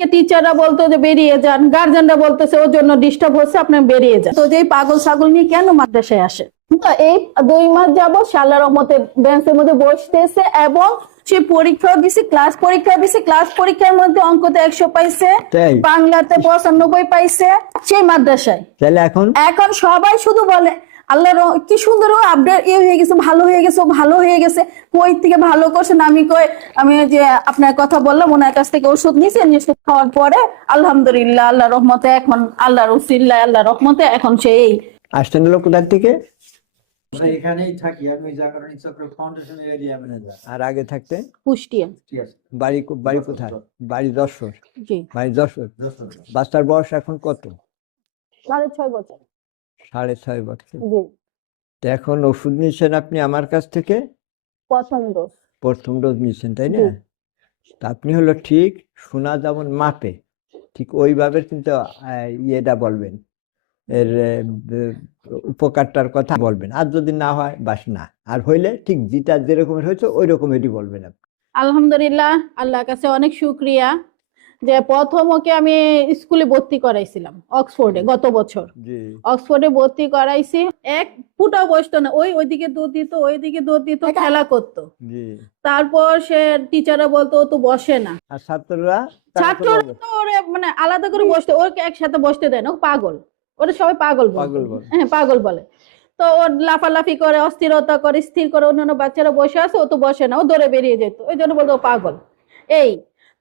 টিচাররা বলতো যে বেরিয়ে যান গার্জেনরা বলতেছে ওর জন্য ডিস্টার্ব হচ্ছে আপনি বেরিয়ে যান। তো যে পাগল ছাগল নিয়ে কেন মাদ্রাসায় আসে? এই দুই মাস যাব সাল্লার মতে বেঞ্চের মধ্যে বসতেছে এবং সে পরীক্ষা দিছে ক্লাস পরীক্ষা দিছে ক্লাস পরীক্ষার মধ্যে অঙ্কতে একশো পাইছে বাংলাতে পঁচানব্বই পাইছে সেই মাদ্রাসায়। এখন? এখন সবাই শুধু বলে আল্লাহ কি সুন্দর আপডেট ইয়ে হয়ে গেছে ভালো হয়ে গেছে ভালো হয়ে গেছে। কই থেকে ভালো করছেন আমি কই আমি ওই যে আপনার কথা বললাম ওনার কাছ থেকে ওষুধ নিয়েছি ওষুধ খাওয়ার পরে আলহামদুলিল্লাহ আল্লাহ রহমতে এখন আল্লাহর উসিল্লাহ আল্লাহ রহমতে এখন সেই। আসছেন লোক কোথার থেকে? এখানেই থাকি আমি জাগরণ চক্র ফাউন্ডেশনের এরিয়া ম্যানেজার আর আগে থাকতে? আছে। বাড়ি বাড়ি কোথায়? বাড়ি যশোর বাড়ি যশোর বাচ্চার বয়স এখন কত? সাড়ে ছয় বছর। সাড়ে ছয় বছর। এখন ওষুধ নিয়েছেন আপনি আমার কাছ থেকে? পছন্দ প্রথম ডোজ নিয়েছেন তাই না? আপনি হলো ঠিক শোনা যেমন মাপে ঠিক ওইভাবে কিন্তু ইয়েটা বলবেন। এর উপকারটার কথা বলবেন। আর যদি না হয় বাস না। আর হইলে ঠিক যেটা যেরকমের হয়েছে ওই রকমেরই বলবেন আপনি। আলহামদুলিল্লাহ আল্লাহর কাছে অনেক শুক্রিয়া। যে প্রথম ওকে আমি স্কুলে ভর্তি করাইছিলাম অক্সফোর্ডে গত বছর। অক্সফোর্ডে ভর্তি করাইছি এক ফুটাও বসতো না ওই ওইদিকে দুধ দিত ওইদিকে দুধ দিত খেলা করতো। তারপর সে টিচাররা বলতো ও তো বসে না। ছাত্ররা তো ছাত্ররা তো ওরে মানে আলাদা করে বসতে ওকে একসাথে বসতে দেয় না ও পাগল। ওরা সবাই পাগল বলে পাগল বলে। হ্যাঁ পাগল বলে। তো ও লাফালাফি করে অস্থিরতা করে স্থির করে অন্যান্য বাচ্চারা বসে আছে ও তো বসে না ও দৌড়ে বেরিয়ে যেত ওই জন্য বলতো ও পাগল। এই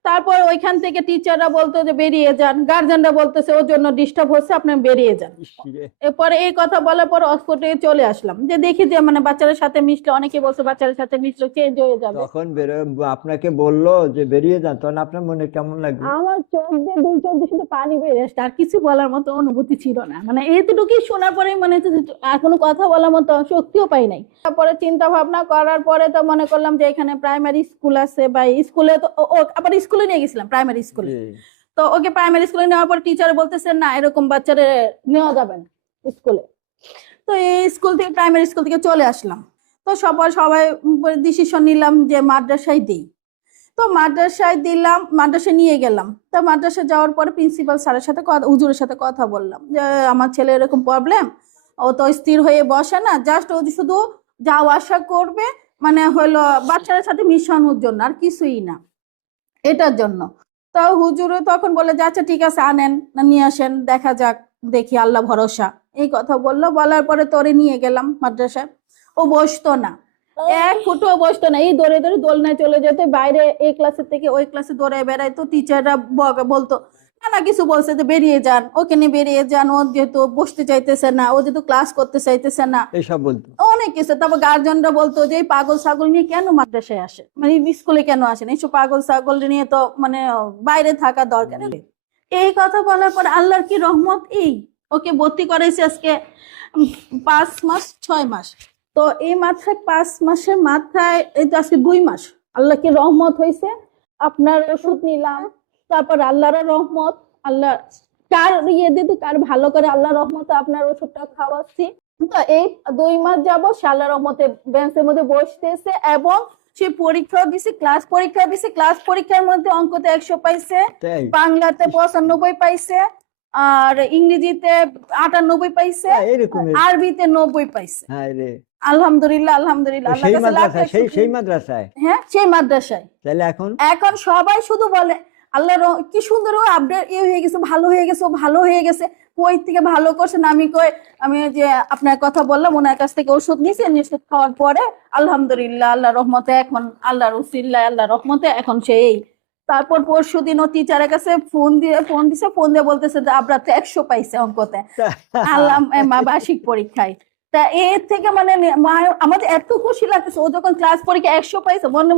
তারপর ওইখান থেকে টিচাররা বলতো যে বেরিয়ে যান। গার্জেনরা বলতেছে ওর জন্য ডিস্টার্ব হচ্ছে আপনি বেরিয়ে যান। এরপরে এই কথা বলার পর অক্সফোর্ডে চলে আসলাম। যে দেখি যে মানে বাচ্চাদের সাথে মিশলে অনেকে বলছে বাচ্চাদের সাথে মিশলে চেঞ্জ হয়ে যাবে। তখন আপনাকে বলল যে বেরিয়ে যান তখন আপনার মনে কেমন লাগবে আমার চোখ দিয়ে দুই চোখ দিয়ে শুধু পানি বেরিয়ে আসছে আর কিছু বলার মতো অনুভূতি ছিল না। মানে এইটুকুই শোনার পরে মানে আর কোনো কথা বলার মতো শক্তিও পাই নাই। তারপরে চিন্তা ভাবনা করার পরে তো মনে করলাম যে এখানে প্রাইমারি স্কুল আছে বা স্কুলে তো আবার স্কুলে নিয়ে গেছিলাম প্রাইমারি স্কুলে। তো ওকে প্রাইমারি স্কুলে নেওয়ার পর টিচার বলতেছে না এরকম বাচ্চারে নেওয়া যাবে না স্কুলে। তো এই স্কুল থেকে প্রাইমারি স্কুল থেকে চলে আসলাম। তো সবাই সবাই ডিসিশন নিলাম যে মাদ্রাসায় দিই। তো মাদ্রাসায় দিলাম মাদ্রাসায় নিয়ে গেলাম। তো মাদ্রাসায় যাওয়ার পরে প্রিন্সিপাল স্যারের সাথে কথা হুজুরের সাথে কথা বললাম যে আমার ছেলে এরকম প্রবলেম ও তো স্থির হয়ে বসে না জাস্ট ও শুধু যাওয়া আসা করবে মানে হলো বাচ্চাদের সাথে মিশানোর জন্য আর কিছুই না। এটার জন্য। তো হুজুরে তখন বলে যে আচ্ছা ঠিক আছে, আনেন নিয়ে আসেন, দেখা যাক, দেখি, আল্লাহ ভরসা। এই কথা বলল, বলার পরে তোরে নিয়ে গেলাম মাদ্রাসায়। ও বসতো না, এক ফুটও বসতো না, এই দৌড়ে দৌড়ে দোলনায় চলে যেত, বাইরে এই ক্লাসের থেকে ওই ক্লাসে দৌড়ে বেড়াইতো টিচাররা বলতো না কিছু বলছে যে বেরিয়ে যান ওকে নিয়ে বেরিয়ে যান ও যেহেতু বসতে চাইতেছে না ও যেহেতু ক্লাস করতে চাইতেছে না। এইসব বলতো। অনেক কিছু। তারপর গার্জেনরা বলতো যে এই পাগল ছাগল নিয়ে কেন মাদ্রাসায় আসে? মানে স্কুলে কেন আসেন এইসব পাগল ছাগল নিয়ে তো মানে বাইরে থাকা দরকার। এই কথা বলার পর আল্লাহর কি রহমত এই? ওকে ভর্তি করাইছে আজকে পাঁচ মাস ছয় মাস। তো এই মাথায় পাঁচ মাসের মাথায় এই তো আজকে দুই মাস। আল্লাহ কি রহমত হয়েছে আপনার ওষুধ নিলাম। তারপর আল্লাহর রহমত আল্লাহ কার ইয়ে দিতে কার ভালো করে আল্লাহ রহমতে আপনার ওষুধটা খাওয়াচ্ছি। তো এই দুই মাস যাব আল্লাহর রহমতে বেঞ্চের মধ্যে বসতেছে এবং সে পরীক্ষা দিছে ক্লাস পরীক্ষা দিছে ক্লাস পরীক্ষার মধ্যে অঙ্কতে একশো পাইছে বাংলাতে পঁচানব্বই পাইছে আর ইংরেজিতে আটানব্বই পাইছে হ্যাঁ, আরবিতে নব্বই পাইছে। হ্যাঁ আলহামদুলিল্লাহ আলহামদুলিল্লাহ মাদ্রাসায় সেই মাদ্রাসায়? হ্যাঁ সেই মাদ্রাসায়। তাহলে এখন? এখন সবাই শুধু বলে আল্লাহ কি সুন্দর ও আপডেট ইয়ে হয়ে গেছে ভালো হয়ে গেছে ভালো হয়ে গেছে। কই থেকে ভালো করছেন? আমি কই আমি যে আপনার কথা বললাম ওনার কাছ থেকে ওষুধ নিয়েছি ওষুধ খাওয়ার পরে আলহামদুলিল্লাহ আল্লাহ রহমতে এখন আল্লাহ রসিল্লাহ আল্লাহ রহমতে এখন সেই। তারপর পরশু দিন ও টিচারের কাছে ফোন দিয়ে ফোন দিছে ফোন দিয়ে বলতেছে যে আপনার তো একশো পাইছে অঙ্কতে। আল্লাহ মা বার্ষিক পরীক্ষায়। তা এর থেকে মানে আমাদের এত খুশি লাগতেছে ও যখন ক্লাস পরীক্ষা একশো পাইছে মনে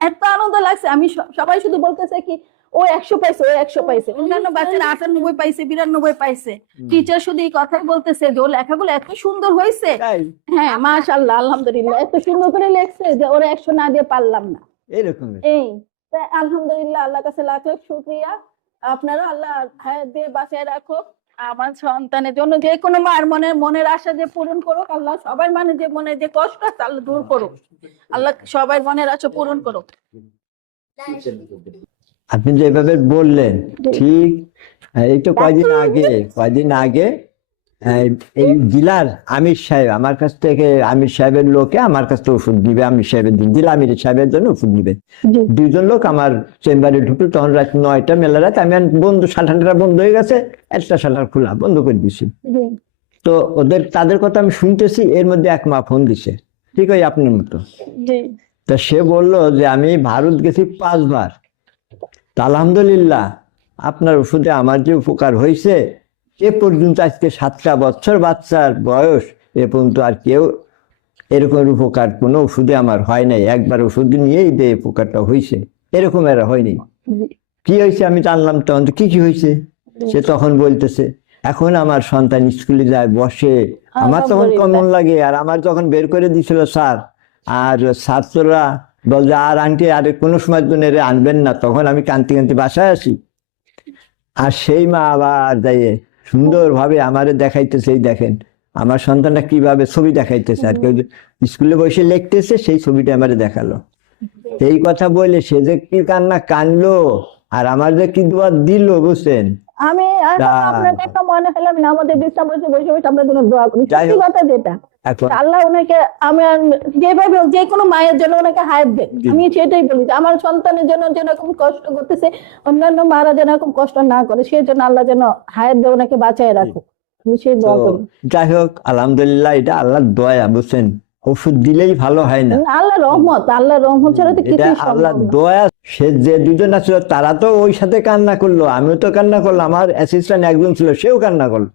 এত আনন্দ লাগছে। আমি সবাই শুধু বলতেছে কি ও একশো পাইছে ও একশো পাইছে। অন্যান্য বাচ্চারা আটানব্বই পাইছে বিরানব্বই পাইছে। টিচার শুধু এই কথাই বলতেছে যে ও লেখাগুলো এত সুন্দর হয়েছে। হ্যাঁ মাশাল্লাহ আলহামদুলিল্লাহ। এত সুন্দর করে লেখছে যে ওরা একশো না দিয়ে পারলাম না। এরকম এই আলহামদুলিল্লাহ আল্লাহ কাছে লাখ লাখ শুক্রিয়া। আপনারা আল্লাহ হ্যাঁ দিয়ে বাঁচায় রাখো আমার সন্তানের জন্য যে কোনো মার মনের মনের আশা যে পূরণ করুক আল্লাহ সবার মানে যে মনে যে কষ্ট আছে আল্লাহ দূর করুক। আল্লাহ সবার মনের আশা পূরণ করুক। আপনি যেভাবে বললেন ঠিক হ্যাঁ, এই তো কয়দিন আগে কয়দিন আগে হ্যাঁ, এই জেলার আমির সাহেব আমার কাছ থেকে আমির সাহেবের লোকে আমার কাছ থেকে ওষুধ দিবে আমির সাহেবের জেলা আমির সাহেবের জন্য ওষুধ দিবে জি। দুইজন লোক আমার চেম্বারে ঢুকলো তখন রাত নয়টা মেলা রাত আমি বন্ধু বন্ধ শাটারটা বন্ধ হয়ে গেছে একটা শাটার খোলা বন্ধ করে দিছি। তো ওদের তাদের কথা আমি শুনতেছি এর মধ্যে এক মা ফোন দিছে ঠিক ওই আপনার মতো। তা সে বলল যে আমি ভারত গেছি পাঁচবার। তা আলহামদুলিল্লাহ আপনার ওষুধে আমার যে উপকার হয়েছে এ পর্যন্ত আজকে সাতটা বছর বাচ্চার বয়স এ পর্যন্ত আর কেউ এরকম উপকার কোনো ওষুধে আমার হয় নাই। একবার ওষুধ নিয়েই যে উপকারটা হয়েছে এরকম এরা হয়নি। কি হয়েছে আমি জানলাম তখন কি কি হয়েছে? সে তখন বলতেছে এখন আমার সন্তান স্কুলে যায় বসে। আমার তখন। কেমন লাগে? আর আমার যখন বের করে দিছিল স্যার আর ছাত্ররা বল যে আর আন্টি আর কোনো সময় জন্য এরে আনবেন না। তখন আমি কান্তি কান্তি বাসায় আসি। আর সেই মা আবার যাইয়ে সুন্দরভাবে আমারে দেখাইতেছে এই দেখেন আমার সন্তানটা কীভাবে ছবি দেখাইতেছে। আর কেউ স্কুলে বসে লিখতেছে সেই ছবিটা আমারে দেখাল। এই কথা বলে সে যে কি কান্না কানলো আর আমার যে কি দোয়া দিল বুঝছেন? আমি আপনাকে একটা মনে হলাম না আমাদের বিশ্রাম বসে বসে আপনার দোয়া করি। সত্যি কথা যেটা। আল্লাহ ওনাকে আমি যেভাবে যে কোনো মায়ের জন্য ওনাকে হায়াত দেন। আমি সেটাই বলি আমার সন্তানের জন্য যেন এরকম কষ্ট করতেছে অন্যান্য মারা যেন এরকম কষ্ট না করে সেই জন্য আল্লাহ যেন হায়াত দিয়ে ওনাকে বাঁচায় রাখুক। আমি সেই দোয়া যাই হোক আলহামদুলিল্লাহ এটা আল্লাহর দয়া বুঝছেন? ওষুধ দিলেই ভালো হয় না। আল্লাহ রহমত আল্লাহ রহমত ছাড়া তো সম্ভব না। দয়া সে যে দুজন আছিল তারা তো ওই সাথে কান্না করল আমিও তো কান্না করলাম আমার অ্যাসিস্ট্যান্ট একজন ছিল সেও কান্না করল।